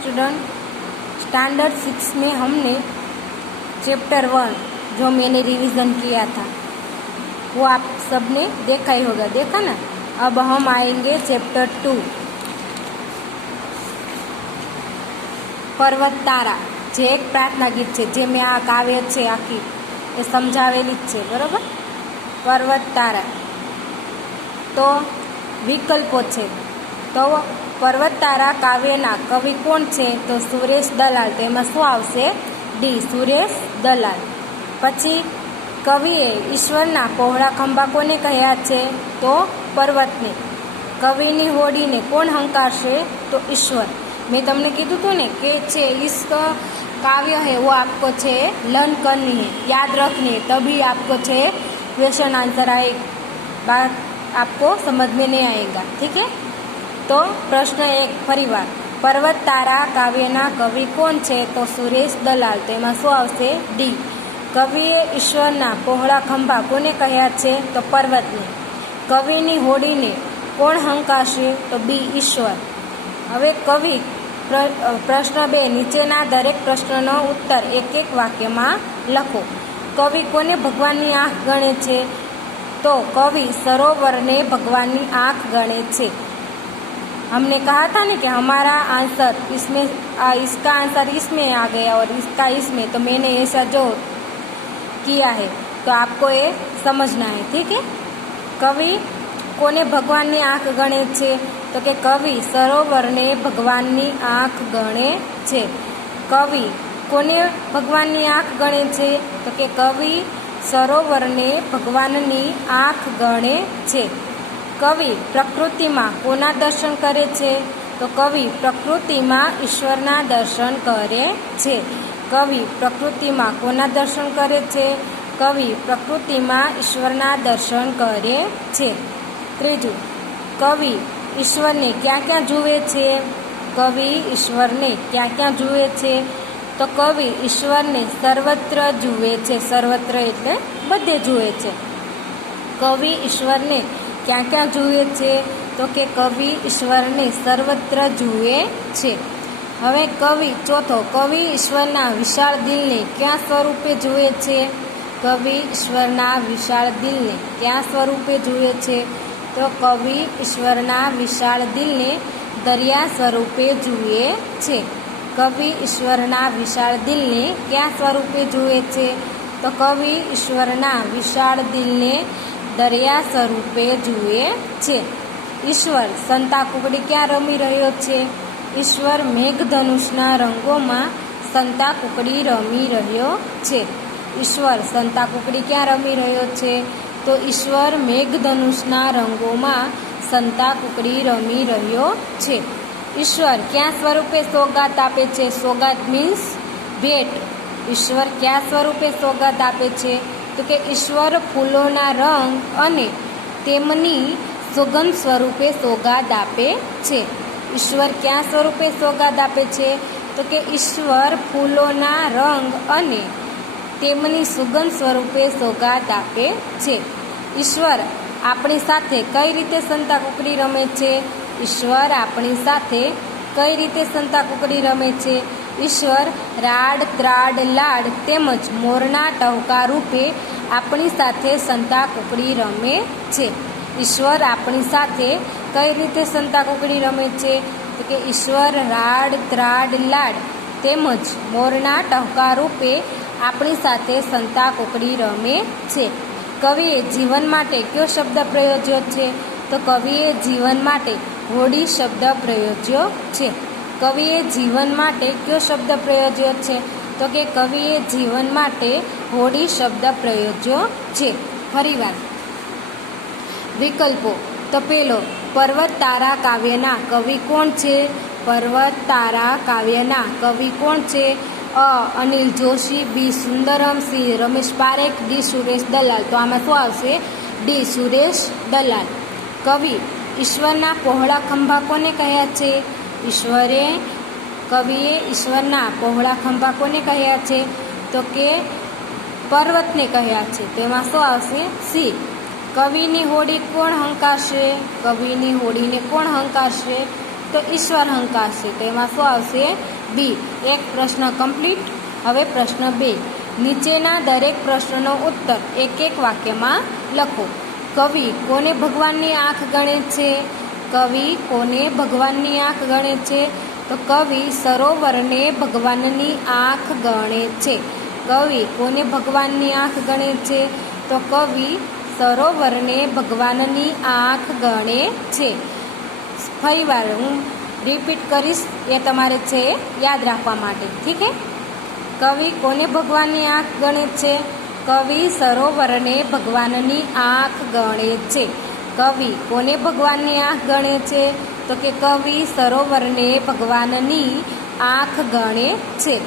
Student, standard 6 में हमने chapter 1 जो मैंने रिवीजन किया था वो आप सबने देखा ही होगा, देखा ना। अब हम आएंगे चैप्टर 2 पर्वत तारा, જે એક પ્રાર્થના ગીત છે, જે મેં આ કાવ્ય છે આખી એ સમજાવેલી જ છે, બરાબર। પર્વત તારા તો વિકલ્પો છે, તો પર્વત તારા કાવ્યના કવિ કોણ છે? તો સુરેશ દલાલ। તો એમાં શું આવશે? ડી, સુરેશ દલાલ। પછી કવિએ ઈશ્વરના પહોળા ખંભા કોને કહ્યા છે? તો પર્વતને। કવિની હોડીને કોણ હંકારશે? તો ઈશ્વર। मैं तमने कीधु तो ने कि इस काव्य है वो आपको छे लर्न करनी है, याद रखनी है, तभी आपको छे क्वेश्चन आंसर आए, बात आपको समझ में नहीं आएगा, ठीक है। तो प्रश्न 1 फरीवार, पर्वत तारा काव्यना कवि कोण छे? तो सुरेश दलाल। तो एमां शुं आवशे? डी। कविए ईश्वरना पहोळा खंभा कोने कह्या छे? तो पर्वतने। कविनी होडीने कोण हंकारशे? तो बी, ईश्वर। हवे कवि प्रश्न 2, नीचेना दरेक प्रश्ननो उत्तर एक एक वाक्य में लखो। कवि कोने भगवाननी आँख गणे छे? तो कवि सरोवर ने भगवाननी आँख गणे छे। हमने कहा था ना कि हमारा आंसर इसमें इसका आंसर इसमें आ गया और इसका इसमें, तो मैंने ऐसा जो किया है तो आपको ये समझना है, ठीक है। कवि कोने भगवाननी आँख गणे छे? तो कि कवि सरोवर ने भगवाननी आँख गणे छे। कवि कोने भगवाननी आँख गणे छे? तो कि कवि सरोवर ने भगवाननी आँख गणे छे। कवि प्रकृति में कोना दर्शन करे छे? तो कवि प्रकृति में ईश्वरना दर्शन करे छे। कवि प्रकृति में कोना दर्शन करे छे? कवि प्रकृति में ईश्वरना दर्शन करे छे। त्रीजું, कवि ईश्वर ने क्या क्या जुए छे? कवि ईश्वर ने क्या क्या जुए छे? तो कवि ईश्वर ने सर्वत्र जुए छे। सर्वत्र एटले बधे जुए छे। कवि ईश्वर ने क्या क्या जुए छे? तो के कवि ईश्वर ने सर्वत्र जुए छे। हवे कवि चौथो, कवि ईश्वरना विशाल दिल ने क्या स्वरूपे जुए छे? कवि ईश्वरना विशाल दिल ने क्या स्वरूपे जुए छे? तो कवि ईश्वरना विशाल दिल ने दरिया स्वरूपे जुए छे। कवि ईश्वरना विशाल दिल ने क्या स्वरूपे जुए छे? तो कवि ईश्वरना विशाल दिल ने दरिया स्वरूपे जुए छे। ईश्वर संता कुकड़ी क्या रमी रह्यो छे? ईश्वर मेघधनुषना रंगोमां संता कुकड़ी रमी रह्यो छे। ईश्वर संता कुकड़ी क्या रमी रह्यो छे? तो ईश्वर मेघधनुषना रंगोमां संता कुकड़ी रमी रह्यो छे। ईश्वर क्या स्वरूपे सोगात आपे छे? सोगात मीन्स भेट। ईश्वर क्या स्वरूपे सोगात आपे छे? तो कि ईश्वर फूलोना रंग अने तेमनी सुगंध स्वरूपे सोगात आपे छे। ईश्वर क्या स्वरूपे सोगात आपे छे? तो कि ईश्वर फूलोना रंग अने तेमनी सुगंध स्वरूपे सोगात आपे छे। ईश्वर आपणी साथे कई रीते संता कुकड़ी रमे छे? ईश्वर आपणी साथे कई रीते संता कुकड़ी रमे छे? ईश्वर राड त्राड लाड तेमज मोरना टहका रूपे आपणी साथे संता कुकड़ी रमे छे। ईश्वर आपणी साथे कई रीते संता कुकड़ी रमे छे? तो कि ईश्वर राड त्राड लाड तेमज मोरना टहका रूपे आपणी साथे संता कुकड़ी रमे छे। कविए जीवन माटे क्यो शब्द प्रयोज्यो छे? तो कविए जीवन माटे होडी शब्द प्रयोज्यो छे। कविए जीवन माटे क्यो शब्द प्रयोज्यो छे? तो कि कविए जीवन माटे होडी शब्द प्रयोज्यो छे। फरीवार विकल्पो, तो पेलो पर्वत तारा काव्यना कवि कोण छे? पर्वत तारा काव्यना कवि कोण छे? अ अनिल जोशी, बी सुंदरम, सी रमेश पारेख, डी सुरेश दलाल। तो आमां शुं आवशे? डी, सुरेश दलाल। कवि ईश्वरना पहोळा खंभा कोने कह्या छे? कविए ईश्वरना पहोळा खंभा कोने कह्या छे? तो के पर्वतने कह्या छे। तो एमां शुं आवशे? सी। कविनी होडी कोण हंकारशे? कविनी होडीने कोण हंकारशे? તો ઈશ્વર હંકારશે, તો એમાં શું આવશે? બી. એક પ્રશ્ન કમ્પ્લીટ. હવે પ્રશ્ન 2. નીચેના દરેક પ્રશ્નનો ઉત્તર એક એક વાક્યમાં લખો. કવિ કોને ભગવાનની આંખ ગણે છે? કવિ કોને ભગવાનની આંખ ગણે છે? તો કવિ સરોવરને ભગવાનની આંખ ગણે છે. કવિ કોને ભગવાનની આંખ ગણે છે? તો કવિ સરોવરને ભગવાનની આંખ ગણે છે. ફરી વાર હું રિપીટ કરીશ, એ તમારે છે યાદ રાખવા માટે. ઠીક છે? કવિ કોને ભગવાનની આંખ ગણે છે? કવિ સરોવરને ભગવાનની આંખ ગણે છે. કવિ કોને ભગવાનની આંખ ગણે છે? તો કે કવિ સરોવરને ભગવાનની આંખ ગણે છે.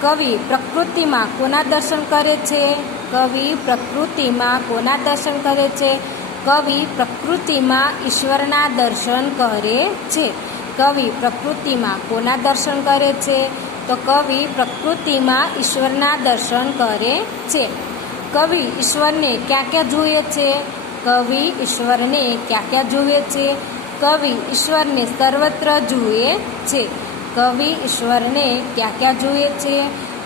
કવિ પ્રકૃતિમાં કોના દર્શન કરે છે? કવિ પ્રકૃતિમાં કોના દર્શન કરે છે? કવિ પ્રકૃતિમાં ઈશ્વરના દર્શન કરે છે. કવિ પ્રકૃતિમાં કોના દર્શન કરે છે? તો કવિ પ્રકૃતિમાં ઈશ્વરના દર્શન કરે છે. કવિ ઈશ્વરને ક્યાં ક્યાં જુએ છે? કવિ ઈશ્વરને ક્યાં ક્યાં જુએ છે? કવિ ઈશ્વરને સર્વત્ર જુએ છે. કવિ ઈશ્વરને ક્યાં ક્યાં જુએ છે?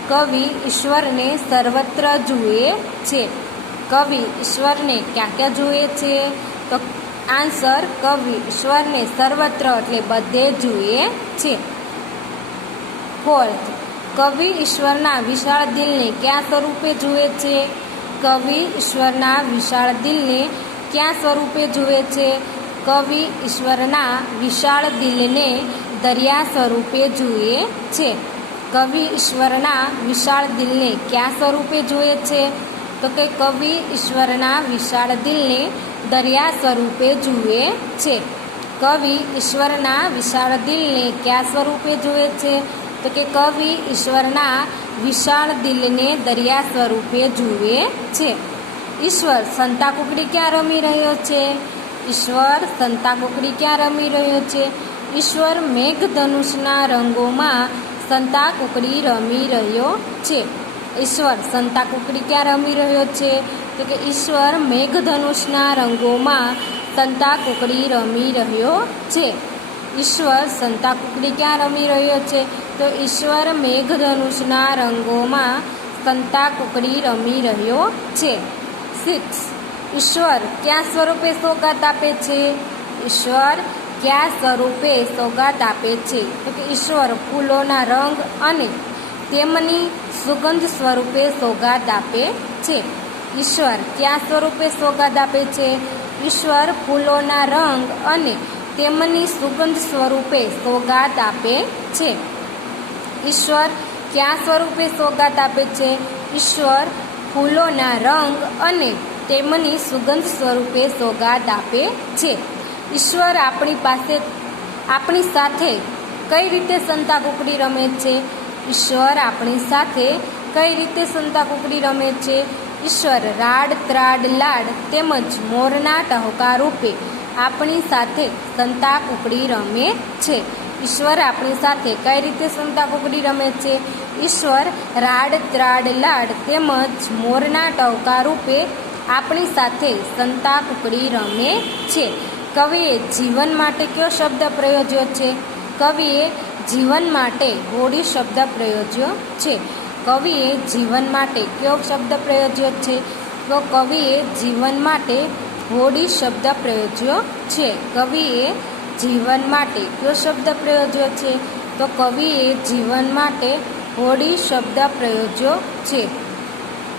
કવિ ઈશ્વરને સર્વત્ર જુએ છે. કવિ ઈશ્વરને ક્યાં ક્યાં જુએ છે? તો આન્સર કવિ ઈશ્વરને સર્વત્ર એટલે બધે જુએ છે. 4. કવિ ઈશ્વરના વિશાળ દિલને ક્યાં સ્વરૂપે જુએ છે? કવિ ઈશ્વરના વિશાળ દિલને ક્યાં સ્વરૂપે જુએ છે? કવિ ઈશ્વરના વિશાળ દિલને દરિયા સ્વરૂપે જુએ છે. કવિ ઈશ્વરના વિશાળ દિલને ક્યાં સ્વરૂપે જુએ છે? તો કે કવિ ઈશ્વરના વિશાળ દિલને દરિયા સ્વરૂપે જુએ છે. કવિ ઈશ્વરના વિશાળ દિલને ક્યાં સ્વરૂપે જુએ છે? તો કે કવિ ઈશ્વરના વિશાળ દિલને દરિયા સ્વરૂપે જુએ છે. ઈશ્વર સંતાકુકડી ક્યાં રમી રહ્યો છે? ઈશ્વર સંતાકુકડી ક્યાં રમી રહ્યો છે? ઈશ્વર મેઘધનુષના રંગોમાં સંતાકુકડી રમી રહ્યો છે. ઈશ્વર સંતાકુકડી ક્યાં રમી રહ્યો છે? તો કે ઈશ્વર મેઘધનુષના રંગોમાં સંતાકુકડી રમી રહ્યો છે. ઈશ્વર સંતાકુકડી ક્યાં રમી રહ્યો છે? તો ઈશ્વર મેઘધનુષના રંગોમાં સંતાકુકડી રમી રહ્યો છે. 6. ઈશ્વર ક્યાં સ્વરૂપે સોગાત આપે છે? ઈશ્વર ક્યાં સ્વરૂપે સોગાત આપે છે? તો કે ઈશ્વર ફૂલોના રંગ અને તેમની સુગંધ સ્વરૂપે સોગાત આપે છે. ઈશ્વર ક્યાં સ્વરૂપે સોગાત આપે છે? ઈશ્વર ફૂલોના રંગ અને તેમની સુગંધ સ્વરૂપે સોગાત આપે છે. ઈશ્વર ક્યાં સ્વરૂપે સોગાત આપે છે? ઈશ્વર ફૂલોના રંગ અને તેમની સુગંધ સ્વરૂપે સોગાત આપે છે. ઈશ્વર આપણી સાથે કઈ રીતે સંતાકુકડી રમે છે? ઈશ્વર આપણી સાથે કઈ રીતે સંતાકુકડી રમે છે? ઈશ્વર રાડ ત્રાડ લાડ તેમજ મોરના ટહુકા રૂપે આપણી સાથે સંતાકુકડી રમે છે. ઈશ્વર આપણી સાથે કઈ રીતે સંતાકુકડી રમે છે? ઈશ્વર રાડ ત્રાડ લાડ તેમજ મોરના ટહુકા રૂપે આપણી સાથે સંતાકુકડી રમે છે. કવિએ જીવન માટે કયો શબ્દ પ્રયોજ્યો છે? કવિએ જીવન માટે હોડી શબ્દ પ્રયોજ્યો છે. કવિએ જીવન માટે કયો શબ્દ પ્રયોજ્યો છે? તો કવિએ જીવન માટે હોડી શબ્દ પ્રયોજ્યો છે. કવિએ જીવન માટે કયો શબ્દ પ્રયોજ્યો છે? તો કવિએ જીવન માટે હોડી શબ્દ પ્રયોજ્યો છે.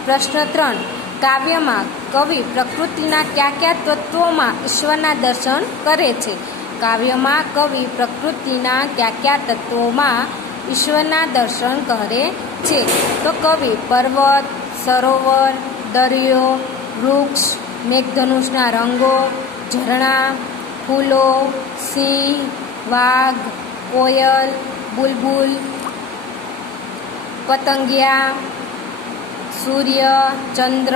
પ્રશ્ન 3. કાવ્યમાં કવિ પ્રકૃતિના કયા કયા તત્વોમાં ઈશ્વરના દર્શન કરે છે? કાવ્યમાં કવિ પ્રકૃતિના કયા કયા તત્વોમાં ઈશ્વરના દર્શન કરે છે? તો કવિ પર્વત, સરોવર, દરિયો, વૃક્ષ, મેઘધનુષના રંગો, ઝરણા, ફૂલો, સિંહ, વાઘ, કોયલ, બુલબુલ, પતંગિયા, સૂર્ય, ચંદ્ર,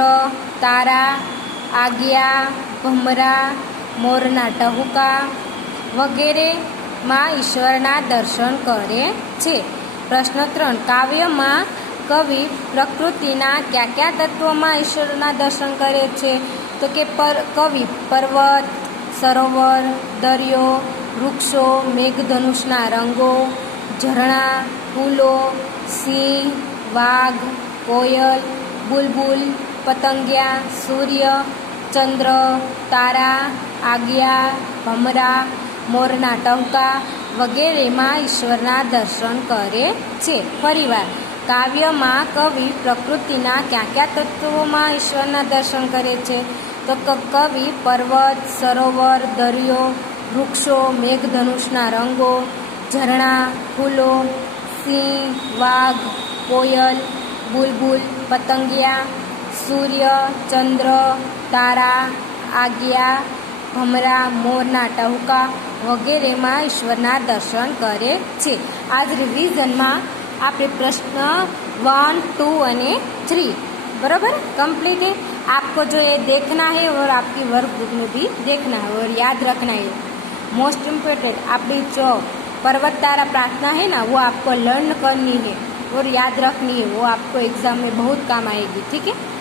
તારા, આગિયા, ભમરા, મોરના ટહુકા વગેરેમાં ઈશ્વરના દર્શન કરે છે. પ્રશ્ન 3. કાવ્યમાં કવિ પ્રકૃતિના કયા કયા તત્વોમાં ઈશ્વરના દર્શન કરે છે? તો કે કવિ પર્વત, સરોવર, દરિયો, વૃક્ષો, મેઘધનુષના રંગો, ઝરણા, ફૂલો, સિંહ, વાઘ, કોયલ, બુલબુલ, પતંગિયા, સૂર્ય, ચંદ્ર, તારા, આગિયા, ભમરા, મોરના ટહુકા વગેરેમાં ઈશ્વરના દર્શન કરે છે. ફરીવાર, કાવ્યમાં કવિ પ્રકૃતિના કયા કયા તત્વોમાં ઈશ્વરના દર્શન કરે છે? તો કવિ પર્વત, સરોવર, દરિયો, વૃક્ષો, મેઘધનુષના રંગો, ઝરણા, ફૂલો, સિંહ, વાઘ, કોયલ, બુલબુલ, પતંગિયા, સૂર્ય, ચંદ્ર, તારા, આગિયા, ભમરા, મોરના ટહુકા વગેરેમાં ઈશ્વરના દર્શન કરે છે. आज रिविजનમાં આપણે प्रश्न 1, 2 અને 3 बराबर कंप्लीट है. आपको जो ये देखना है और आपकी वर्कबुक में भी देखना है और याद रखना है. मोस्ट इम्पोर्टेंट आपकी जो पर्वत तारा प्रार्थना है ना, वो आपको लर्न करनी है और याद रखनी है. वो आपको एग्जाम में बहुत काम आएगी. ठीक है.